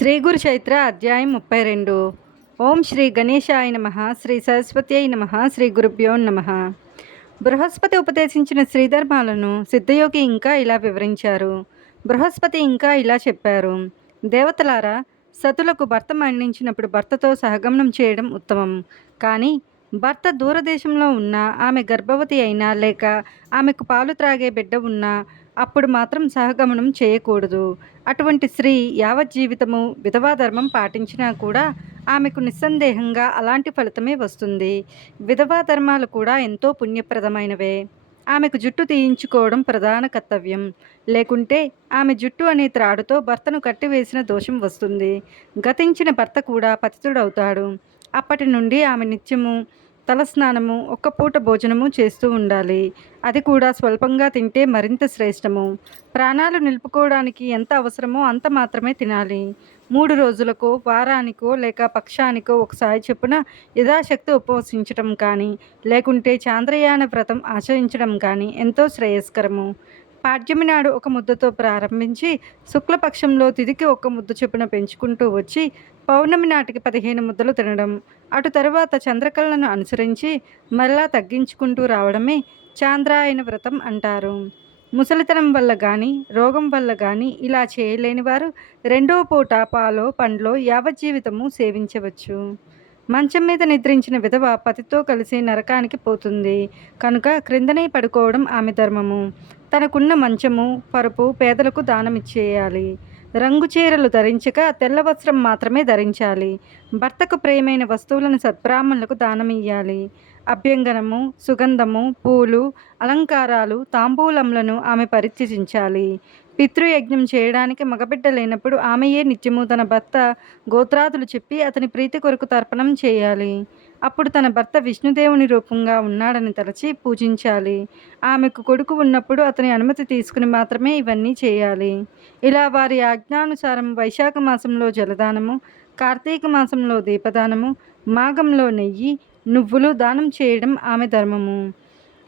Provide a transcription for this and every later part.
శ్రీ గురు చైత్ర అధ్యాయం ముప్పై రెండు. ఓం శ్రీ గణేశాయ నమ శ్రీ సరస్వతి అయి నమ శ్రీ గురుభ్యో నమ. బృహస్పతి ఉపదేశించిన శ్రీధర్మాలను సిద్ధయోగి ఇంకా ఇలా వివరించారు. బృహస్పతి ఇంకా ఇలా చెప్పారు. దేవతలారా సతులకు భర్త మరణించినప్పుడు భర్తతో సహగమనం చేయడం ఉత్తమం. కానీ భర్త దూరదేశంలో ఉన్నా ఆమె గర్భవతి అయినా లేక ఆమెకు పాలు త్రాగే బిడ్డ ఉన్నా అప్పుడు మాత్రం సహగమనం చేయకూడదు. అటువంటి స్త్రీ యావత్ జీవితము విధవా ధర్మం పాటించినా కూడా ఆమెకు నిస్సందేహంగా అలాంటి ఫలితమే వస్తుంది. విధవా ధర్మాలు కూడా ఎంతో పుణ్యప్రదమైనవే. ఆమెకు జుట్టు తీయించుకోవడం ప్రధాన కర్తవ్యం. లేకుంటే ఆమె జుట్టు అనే త్రాడుతో భర్తను కట్టివేసిన దోషం వస్తుంది. గతించిన భర్త కూడా పతితుడవుతాడు. అప్పటి నుండి ఆమె నిత్యము తలస్నానము ఒక్క పూట భోజనము చేస్తూ ఉండాలి. అది కూడా స్వల్పంగా తింటే మరింత శ్రేష్టము. ప్రాణాలు నిలుపుకోవడానికి ఎంత అవసరమో అంత మాత్రమే తినాలి. మూడు రోజులకో వారానికో లేక పక్షానికో ఒకసారి చొప్పున యథాశక్తి ఉపవసించడం కానీ లేకుంటే చాంద్రయాన వ్రతం ఆచరించడం కానీ ఎంతో శ్రేయస్కరము. పాడ్యమి నాడు ఒక ముద్దతో ప్రారంభించి శుక్లపక్షంలో తిదికి ఒక ముద్ద చొప్పున పెంచుకుంటూ వచ్చి పౌర్ణమి నాటికి పదిహేను ముద్దలు తినడం. అటు తరువాత చంద్రకళను అనుసరించి మరలా తగ్గించుకుంటూ రావడమే చాంద్రాయన వ్రతం అంటారు. ముసలితనం వల్ల కానీ రోగం వల్ల కానీ ఇలా చేయలేని వారు రెండో పూట పాలో పండ్లో యావజ్జీవితము సేవించవచ్చు. మంచం మీద నిద్రించిన విధవ పతితో కలిసి నరకానికి పోతుంది. కనుక క్రిందనే పడుకోవడం ఆమె ధర్మము. తనకున్న మంచము పరుపు పేదలకు దానమిచ్చేయాలి. రంగు చీరలు ధరించక తెల్ల వస్త్రం మాత్రమే ధరించాలి. భర్తకు ప్రియమైన వస్తువులను సద్బ్రాహ్మణులకు దానమియ్యాలి. అభ్యంగనము సుగంధము పూలు అలంకారాలు తాంబూలములను ఆమె పరిత్యజించాలి. పితృయజ్ఞం చేయడానికి మగబిడ్డ లేనప్పుడు ఆమెయే నిత్యము తన భర్త గోత్రాదులు చెప్పి అతని ప్రీతి కొరకు తర్పణం చేయాలి. అప్పుడు తన భర్త విష్ణుదేవుని రూపంగా ఉన్నాడని తలచి పూజించాలి. ఆమెకు కొడుకు ఉన్నప్పుడు అతని అనుమతి తీసుకుని మాత్రమే ఇవన్నీ చేయాలి. ఇలా వారి ఆజ్ఞానుసారం వైశాఖ మాసంలో జలదానము కార్తీక మాసంలో దీపదానము మాఘంలో నెయ్యి నువ్వులు దానం చేయడం ఆమె ధర్మము.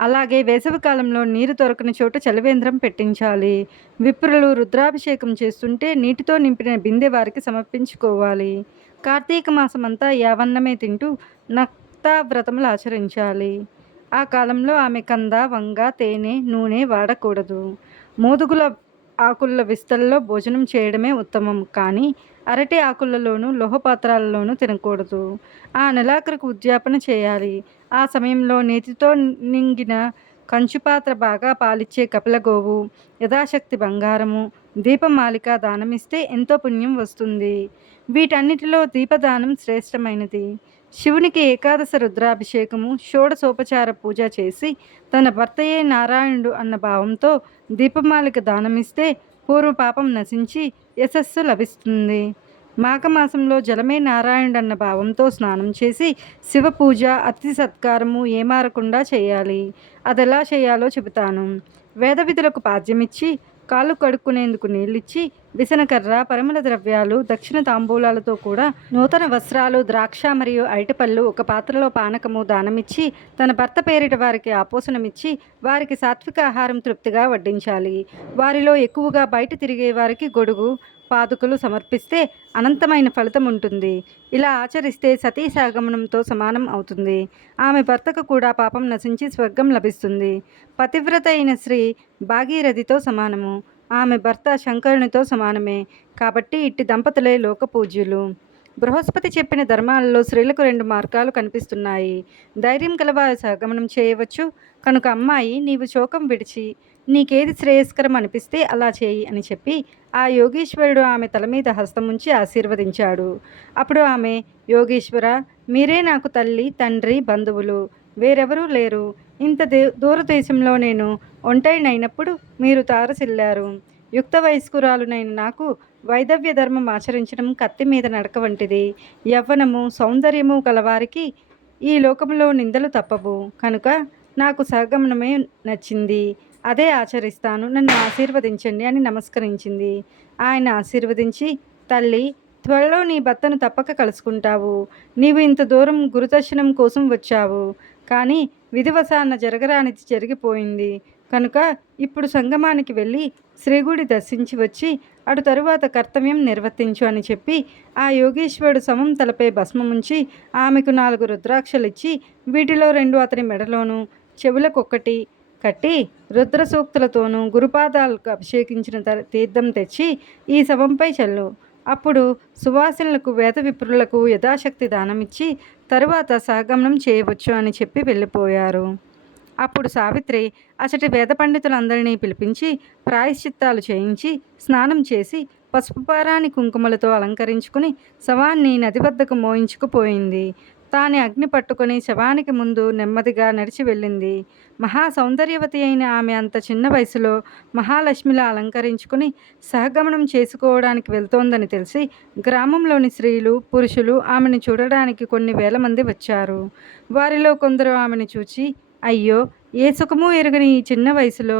అలాగే వేసవికాలంలో నీరు దొరకని చోట చలివేంద్రం పెట్టించాలి. విప్రులు రుద్రాభిషేకం చేస్తుంటే నీటితో నింపిన బిందె వారికి సమర్పించుకోవాలి. కార్తీక మాసమంతా యావన్నమే తింటూ నక్త వ్రతములు ఆచరించాలి. ఆ కాలంలో ఆమె కంద వంగ తేనె నూనె వాడకూడదు. మోదుగుల ఆకుల విస్తల్లో భోజనం చేయడమే ఉత్తమం. కానీ అరటి ఆకులలోనూ లోహపాత్రాలలోనూ తినకూడదు. ఆ నెలాఖరుకు ఉద్యాపన చేయాలి. ఆ సమయంలో నేతితో నింగిన కంచుపాత్ర బాగా పాలిచ్చే కపిలగోవు యథాశక్తి బంగారము దీపమాలిక దానమిస్తే ఎంతో పుణ్యం వస్తుంది. వీటన్నిటిలో దీపదానం శ్రేష్టమైనది. శివునికి ఏకాదశ రుద్రాభిషేకము షోడశోపచార పూజ చేసి తన భర్తయే నారాయణుడు అన్న భావంతో దీపమాలిక దానమిస్తే పూర్వ పాపం నశించి యశస్సు లభిస్తుంది. మాఘమాసంలో జలమే నారాయణుడు అన్న భావంతో స్నానం చేసి శివ పూజ అతిథి సత్కారము ఏమారకుండా చేయాలి. అది ఎలా చేయాలో చెబుతాను. వేద విధులకు పాద్యమిచ్చి కాళ్ళు కడుక్కునేందుకు నీళ్ళిచ్చి విసనకర్ర పరిమళ ద్రవ్యాలు దక్షిణ తాంబూలాలతో కూడా నూతన వస్త్రాలు ద్రాక్ష మరియు అరటిపళ్ళు ఒక పాత్రలో పానకము దానమిచ్చి తన భర్త పేరిట వారికి ఆపోసనమిచ్చి వారికి సాత్విక ఆహారం తృప్తిగా వడ్డించాలి. వారిలో ఎక్కువగా బయట తిరిగే వారికి గొడుగు పాదుకలు సమర్పిస్తే అనంతమైన ఫలితం ఉంటుంది. ఇలా ఆచరిస్తే సతీ సాగమనంతో సమానం అవుతుంది. ఆమె భర్తకు కూడా పాపం నశించి స్వర్గం లభిస్తుంది. పతివ్రత అయిన శ్రీ భాగీరథితో సమానము. ఆమె భర్త శంకరునితో సమానమే. కాబట్టి ఇట్టి దంపతులే లోక పూజ్యులు బృహస్పతి చెప్పిన ధర్మాలలో స్త్రీలకు రెండు మార్గాలు కనిపిస్తున్నాయి. ధైర్యం కలవారు సహగమనం చేయవచ్చు. కనుక అమ్మాయి నీవు శోకం విడిచి నీకేది శ్రేయస్కరం అనిపిస్తే అలా చేయి అని చెప్పి ఆ యోగీశ్వరుడు ఆమె తల మీద హస్తం ఉంచి ఆశీర్వదించాడు. అప్పుడు ఆమె యోగీశ్వర మీరే నాకు తల్లి తండ్రి బంధువులు. వేరెవరూ లేరు. ఇంత దే దూరదేశంలో నేను ఒంటైనప్పుడు మీరు తారసిల్లారు. యుక్త వయస్కురాలునైన నాకు వైదవ్య ధర్మం ఆచరించడం కత్తి మీద నడక వంటిది. యవ్వనము సౌందర్యము గలవారికి ఈ లోకంలో నిందలు తప్పవు. కనుక నాకు సహగమనమే నచ్చింది. అదే ఆచరిస్తాను. నన్ను ఆశీర్వదించండి అని నమస్కరించింది. ఆయన ఆశీర్వదించి తల్లి త్వరలో నీ భర్తను తప్పక కలుసుకుంటావు. నీవు ఇంత దూరం గురుదర్శనం కోసం వచ్చావు. కానీ విధివసాన జరగరానిది జరిగిపోయింది. కనుక ఇప్పుడు సంగమానికి వెళ్ళి శ్రీగుడి దర్శించి వచ్చి అటు తరువాత కర్తవ్యం నిర్వర్తించు అని చెప్పి ఆ యోగేశ్వరుడు సమం తలపై భస్మముంచి ఆమెకు నాలుగు రుద్రాక్షలు ఇచ్చి వీటిలో రెండు అతని మెడలోను చెవులకొక్కటి కట్టి రుద్ర సూక్తులతోనూ గురుపాదాలకు అభిషేకించిన తీర్థం తెచ్చి ఈ శవంపై చల్లు. అప్పుడు సువాసనలకు వేద విప్రులకు యథాశక్తి దానమిచ్చి తరువాత సహగమనం చేయవచ్చు అని చెప్పి వెళ్ళిపోయారు. అప్పుడు సావిత్రి అచటి వేద పండితులందరినీ పిలిపించి ప్రాయశ్చిత్తాలు చేయించి స్నానం చేసి పసుపుపారాని కుంకుమలతో అలంకరించుకుని శవాన్ని నది వద్దకు మోయించుకుపోయింది. తాని అగ్ని పట్టుకుని శవానికి ముందు నెమ్మదిగా నడిచి వెళ్ళింది. మహా సౌందర్యవతి అయిన ఆమె అంత చిన్న వయసులో మహాలక్ష్మిలా అలంకరించుకుని సహగమనం చేసుకోవడానికి వెళ్తోందని తెలిసి గ్రామంలోని స్త్రీలు పురుషులు ఆమెను చూడడానికి కొన్ని వేల మంది వచ్చారు. వారిలో కొందరు ఆమెను చూచి అయ్యో ఏ సుఖము ఎరుగని ఈ చిన్న వయసులో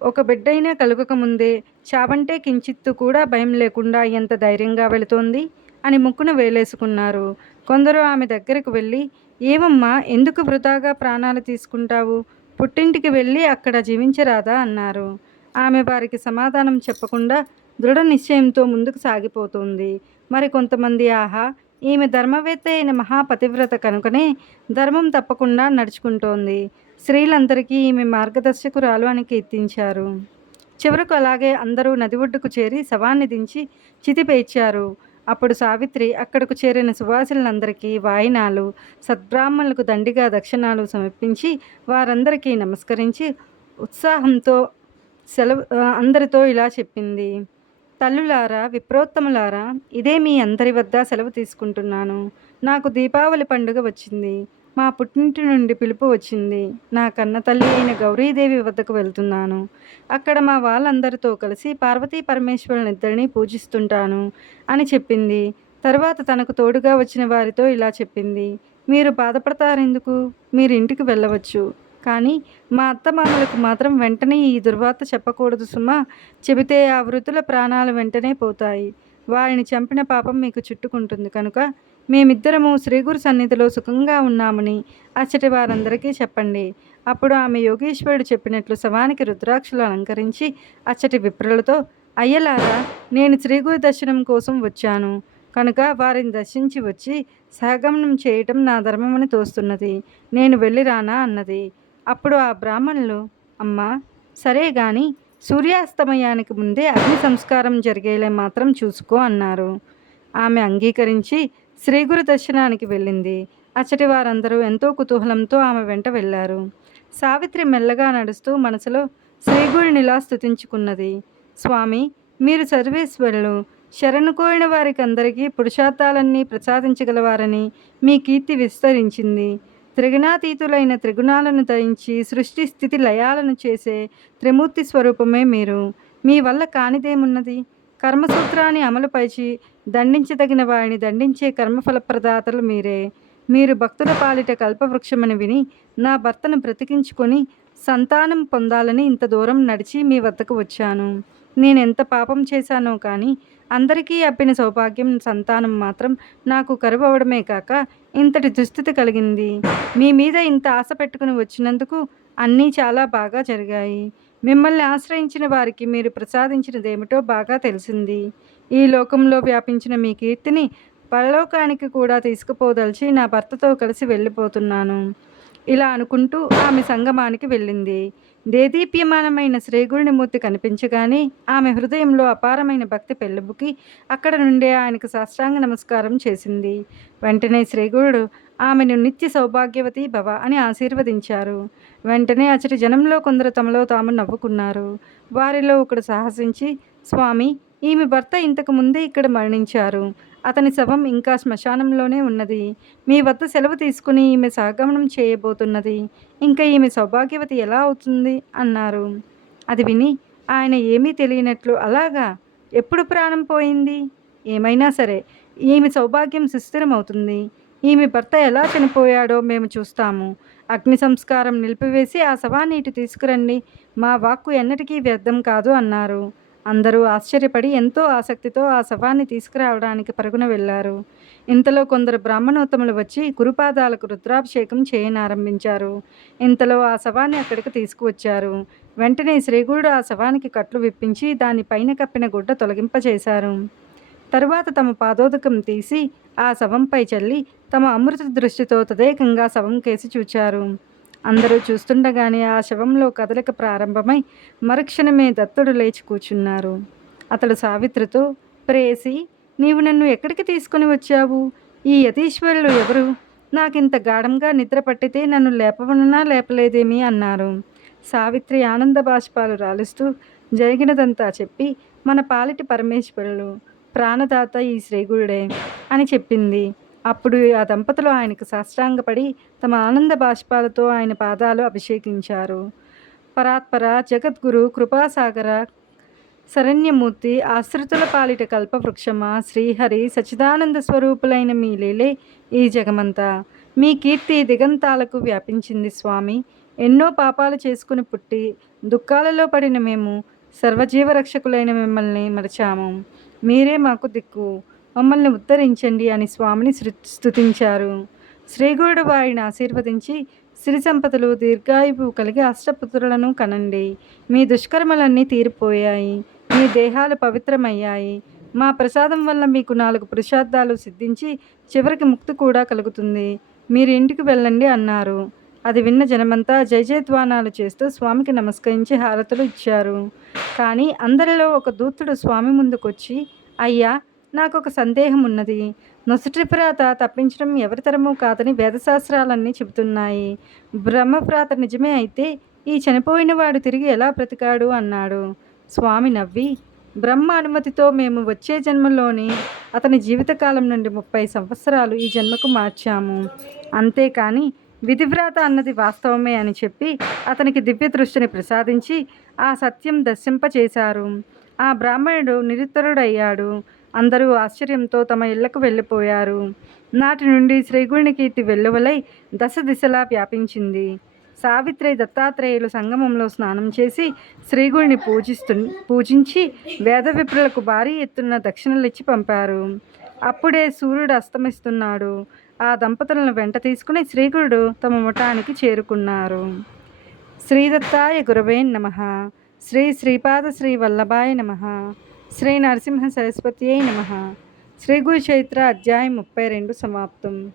ఒక బిడ్డైనా కలుగకముందే చావంటే కించిత్తు కూడా భయం లేకుండా ఎంత ధైర్యంగా వెళుతోంది? అని ముక్కున వేలేసుకున్నారు. కొందరు ఆమె దగ్గరకు వెళ్ళి ఏమమ్మా ఎందుకు వృధాగా ప్రాణాలు తీసుకుంటావు? పుట్టింటికి వెళ్ళి అక్కడ జీవించరాదా? అన్నారు. ఆమె వారికి సమాధానం చెప్పకుండా దృఢ నిశ్చయంతో ముందుకు సాగిపోతుంది. మరి కొంతమంది ఆహా ఈమె ధర్మవేత్త అయిన మహాపతివ్రత కనుకనే ధర్మం తప్పకుండా నడుచుకుంటోంది. స్త్రీలందరికీ ఈమె మార్గదర్శకురాలు అని కీర్తించారు. చివరకు అలాగే అందరూ నది ఒడ్డుకు చేరి శవాన్ని దించి చితిపేర్చారు అప్పుడు సావిత్రి అక్కడకు చేరిన సువాసులందరికీ వాయినాలు సద్బ్రాహ్మణులకు దండిగా దక్షిణాలు సమర్పించి వారందరికీ నమస్కరించి ఉత్సాహంతో సెలవు అందరితో ఇలా చెప్పింది. తల్లులారా విప్రోత్తములారా ఇదే మీ అందరి వద్ద సెలవు తీసుకుంటున్నాను. నాకు దీపావళి పండుగ వచ్చింది. మా పుట్టింటి నుండి పిలుపు వచ్చింది. నా కన్న తల్లి అయిన గౌరీదేవి వద్దకు వెళ్తున్నాను. అక్కడ మా వాళ్ళందరితో కలిసి పార్వతీ పరమేశ్వరుని ఇద్దరిని పూజిస్తుంటాను అని చెప్పింది. తర్వాత తనకు తోడుగా వచ్చిన వారితో ఇలా చెప్పింది. మీరు బాధపడతారెందుకు? మీరు ఇంటికి వెళ్ళవచ్చు. కానీ మా అత్తమామలకు మాత్రం వెంటనే ఈ దుర్వార్త చెప్పకూడదు సుమా. చెబితే ఆ వృద్ధుల ప్రాణాలు వెంటనే పోతాయి. వారిని చంపిన పాపం మీకు చుట్టుకుంటుంది కనుక మేమిద్దరము శ్రీగురు సన్నిధిలో సుఖంగా ఉన్నామని అచ్చటి వారందరికీ చెప్పండి. అప్పుడు ఆమె యోగేశ్వరుడు చెప్పినట్లు శవానికి రుద్రాక్షలు అలంకరించి అచ్చటి విప్రులతో అయ్యలారా నేను శ్రీగురు దర్శనం కోసం వచ్చాను. కనుక వారిని దర్శించి వచ్చి సహగమనం చేయటం నా ధర్మమని తోస్తున్నది. నేను వెళ్ళి రానా? అన్నది. అప్పుడు ఆ బ్రాహ్మణులు అమ్మా సరే గాని సూర్యాస్తమయానికి ముందే అగ్ని సంస్కారం జరిగేలా మాత్రం చూసుకో అన్నారు. ఆమె అంగీకరించి శ్రీగురు దర్శనానికి వెళ్ళింది. అచ్చటి వారందరూ ఎంతో కుతూహలంతో ఆమె వెంట వెళ్ళారు. సావిత్రి మెల్లగా నడుస్తూ మనసులో శ్రీగురినిలా స్థుతించుకున్నది స్వామి మీరు సర్వేశ్వరులు. శరణు కోరిన వారికి అందరికీ పురుషార్థాలన్నీ ప్రసాదించగలవారని మీ కీర్తి విస్తరించింది. త్రిగుణాతీతులైన త్రిగుణాలను ధరించి సృష్టి స్థితి లయాలను చేసే త్రిమూర్తి స్వరూపమే మీరు. మీ వల్ల కానిదేమున్నది? కర్మసూత్రాన్ని అమలుపరిచి దండించదగిన వారిని దండించే కర్మఫల ప్రదాతలు మీరే. మీరు భక్తుల పాలిట కల్పవృక్షమని విని నా భర్తను బ్రతికించుకొని సంతానం పొందాలని ఇంత దూరం నడిచి మీ వద్దకు వచ్చాను. నేను ఎంత పాపం చేశానో కానీ అందరికీ అప్పిన సౌభాగ్యం సంతానం మాత్రం నాకు కరువవడమే కాక ఇంతటి దుస్థితి కలిగింది. మీ మీద ఇంత ఆశ పెట్టుకుని వచ్చినందుకు అన్నీ చాలా బాగా జరిగాయి. మిమ్మల్ని ఆశ్రయించిన వారికి మీరు ప్రసాదించినదేమిటో బాగా తెలిసింది. ఈ లోకంలో వ్యాపించిన మీ కీర్తిని పరలోకానికి కూడా తీసుకుపోదలిచి నా భర్తతో కలిసి వెళ్ళిపోతున్నాను. ఇలా అనుకుంటూ ఆమె సంగమానికి వెళ్ళింది. దేదీప్యమానమైన శ్రీగురుని మూర్తి కనిపించగానే ఆమె హృదయంలో అపారమైన భక్తి పెళ్ళబుకి అక్కడ నుండే ఆయనకు సాష్టాంగ నమస్కారం చేసింది. వెంటనే శ్రీగురుడు ఆమెను నిత్య సౌభాగ్యవతి భవ అని ఆశీర్వదించారు. వెంటనే అచ్చటి జనంలో కొందరు తమలో తాము నవ్వుకున్నారు. వారిలో ఒకడు సాహసించి స్వామి ఈమె భర్త ఇంతకు ముందే ఇక్కడ మరణించారు. అతని శవం ఇంకా శ్మశానంలోనే ఉన్నది. మీ వద్ద సెలవు తీసుకుని ఈమె సహగమనం చేయబోతున్నది. ఇంకా ఈమె సౌభాగ్యవతి ఎలా అవుతుంది? అన్నారు. అది విని ఆయన ఏమీ తెలియనట్లు అలాగా? ఎప్పుడు ప్రాణం పోయింది? ఏమైనా సరే ఈమె సౌభాగ్యం సుస్థిరమవుతుంది. ఈమె భర్త ఎలా చనిపోయాడో మేము చూస్తాము. అగ్ని సంస్కారం నిలిపివేసి ఆ శవాన్ని ఇటు తీసుకురండి. మా వాక్కు ఎన్నటికీ వ్యర్థం కాదు అన్నారు. అందరూ ఆశ్చర్యపడి ఎంతో ఆసక్తితో ఆ శవాన్ని తీసుకురావడానికి పరుగున వెళ్ళారు. ఇంతలో కొందరు బ్రాహ్మణోత్తములు వచ్చి గురుపాదాలకు రుద్రాభిషేకం చేయనారంభించారు. ఇంతలో ఆ శవాన్ని అక్కడికి తీసుకువచ్చారు. వెంటనే శ్రీగురుడు ఆ శవానికి కట్లు విప్పించి దాని పైన కప్పిన గుడ్డ తొలగింపచేశారు. తరువాత తమ పాదోదకం తీసి ఆ శవంపై చల్లి తమ అమృత దృష్టితో తదేకంగా శవం కేసి చూచారు. అందరూ చూస్తుండగానే ఆ శవంలో కదలిక ప్రారంభమై మరుక్షణమే దత్తుడు లేచి కూర్చున్నారు. అతడు సావిత్రితో ప్రేసి నీవు నన్ను ఎక్కడికి తీసుకుని వచ్చావు? ఈ యతీశ్వరులు ఎవరు? నాకింత గాఢంగా నిద్ర పట్టితే నన్ను లేపవనున్నా లేపలేదేమి అన్నారు. సావిత్రి ఆనంద బాష్పాలు రాలుస్తూ జరిగినదంతా చెప్పి మన పాలిటి పరమేశ్వరులు ప్రాణదాత ఈ శ్రీగురుడే అని చెప్పింది. అప్పుడు ఆ దంపతులు ఆయనకు సాష్టాంగపడి తమ ఆనంద బాష్పాలతో ఆయన పాదాలు అభిషేకించారు. పరాత్పర జగద్గురు కృపాసాగర శరణ్యమూర్తి ఆశ్రితుల పాలిట కల్పవృక్షమా శ్రీహరి సచిదానంద స్వరూపులైన మీ లీలే ఈ జగమంతా. మీ కీర్తి దిగంతాలకు వ్యాపించింది స్వామి. ఎన్నో పాపాలు చేసుకుని పుట్టి దుఃఖాలలో పడిన మేము సర్వజీవరక్షకులైన మిమ్మల్ని మరచాము. మీరే మాకు దిక్కు. మమ్మల్ని ఉత్తరించండి అని స్వామిని స్థుతించారు శ్రీగురుడు వారిని ఆశీర్వదించి సిరి సంపదలు దీర్ఘాయువు కలిగి అష్టపుత్రులను కనండి. మీ దుష్కర్మలన్నీ తీరిపోయాయి. మీ దేహాలు పవిత్రమయ్యాయి. మా ప్రసాదం వల్ల మీకు నాలుగు పురుషార్థాలు సిద్ధించి చివరికి ముక్తి కూడా కలుగుతుంది. మీరు ఇంటికి వెళ్ళండి అన్నారు. అది విన్న జనమంతా జయజయధ్వానాలు చేస్తూ స్వామికి నమస్కరించి హారతులు ఇచ్చారు. కానీ అందరిలో ఒక దూతుడు స్వామి ముందుకొచ్చి అయ్యా నాకు ఒక సందేహం ఉన్నది. నొసటిప్రాత తప్పించడం ఎవరితరము కాదని వేదశాస్త్రాలన్నీ చెబుతున్నాయి. బ్రహ్మప్రాత నిజమే అయితే ఈ చనిపోయిన వాడు తిరిగి ఎలా బ్రతికాడు అన్నాడు. స్వామి నవ్వి బ్రహ్మ అనుమతితో మేము వచ్చే జన్మలోని అతని జీవితకాలం నుండి ముప్పై సంవత్సరాలు ఈ జన్మకు మార్చాము. అంతేకాని విధివ్రాత అన్నది వాస్తవమే అని చెప్పి అతనికి దివ్య దృష్టిని ప్రసాదించి ఆ సత్యం దర్శింపచేశారు. ఆ బ్రాహ్మణుడు నిరుత్తరుడయ్యాడు. అందరూ ఆశ్చర్యంతో తమ ఇళ్ళకు వెళ్ళిపోయారు. నాటి నుండి శ్రీగుణి కీర్తి వెల్లువలై దశ దిశలా వ్యాపించింది. సావిత్రి దత్తాత్రేయులు సంగమంలో స్నానం చేసి శ్రీగుడిని పూజిస్తు పూజించి వేద విప్రులకు భారీ ఎత్తున దక్షిణలిచ్చి పంపారు. అప్పుడే సూర్యుడు అస్తమిస్తున్నాడు. ఆ దంపతులను వెంట తీసుకుని శ్రీగురుడు తమ ముఠానికి చేరుకున్నారు. శ్రీదత్తాయ గురవే నమ. శ్రీ శ్రీపాద శ్రీ వల్లభాయ నమ. శ్రీ నరసింహ సరస్వతి నమ. శ్రీ గురు చైత్ర అధ్యాయం ముప్పై రెండు సమాప్తం.